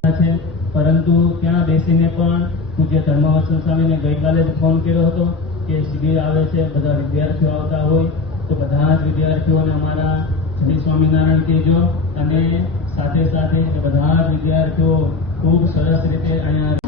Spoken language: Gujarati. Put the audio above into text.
છે, પરંતુ ત્યાં બેસીને પણ પૂજ્ય ધર્મવત્સલ સ્વામીને ગઈકાલે જ ફોન કર્યો હતો કે શિબિર આવે છે, બધા વિદ્યાર્થીઓ આવતા હોય તો બધા જ વિદ્યાર્થીઓને અમારા જય સ્વામિનારાયણ કહેજો, અને સાથે સાથે બધા જ વિદ્યાર્થીઓ ખૂબ સરસ રીતે અહીંયા